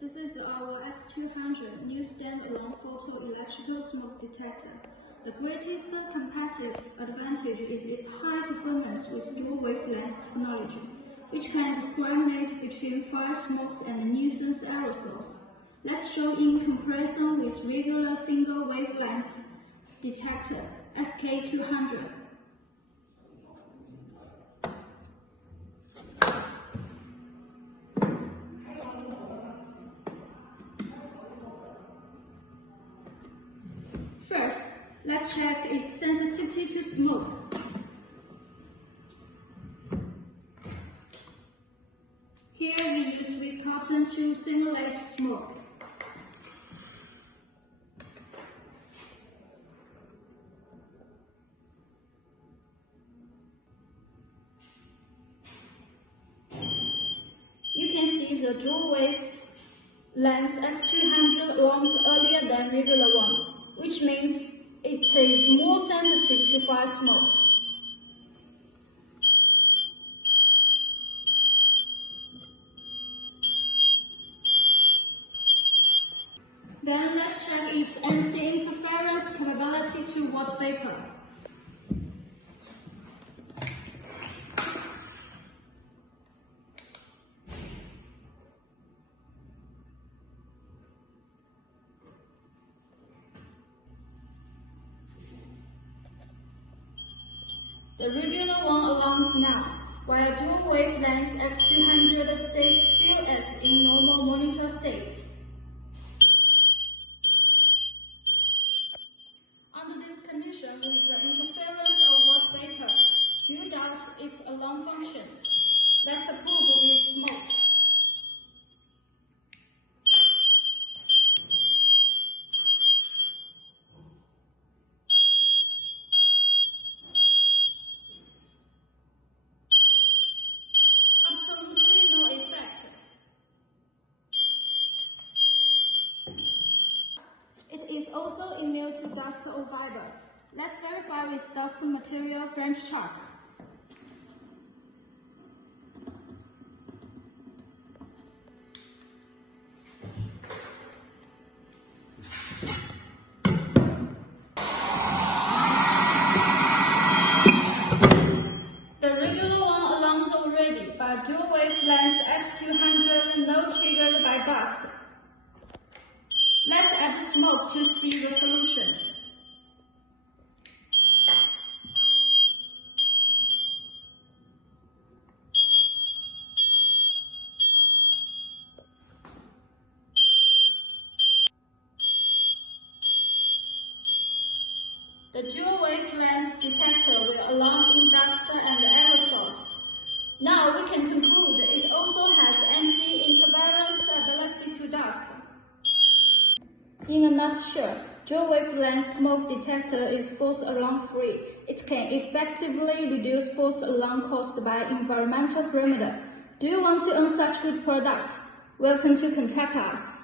This is our X200 new standalone photoelectrical smoke detector. The greatest competitive advantage is its high performance with dual-wavelength technology, which can discriminate between fire smokes and nuisance aerosols. Let's show in comparison with regular single-wavelength detector, SK200. First, let's check its sensitivity to smoke. Here we use wheat cotton to simulate smoke. You can see the dual-wavelength X200 warms earlier than regular one, which means it is more sensitive to fire smoke. Then let's check its anti-interference capability to water vapor. The regular one alarms now, while dual-wavelength X200 stays still as in normal monitor states. Under this condition, with the interference of water vapor, do you doubt its alarm function? Let's approve with smoke. Absolutely no effect. It is also immune to dust or fiber. Let's verify with dust material French chalk. The regular one alarms already, but dual-wavelength X200 no triggered by dust. Let's add smoke to see the solution. The dual-wavelength detector will alarm in dust and aerosols. Now we can conclude it also has anti-interference ability to dust. In a nutshell, dual-wavelength smoke detector is false alarm free. It can effectively reduce false alarm caused by environmental parameter. Do you want to own such good product? Welcome to contact us.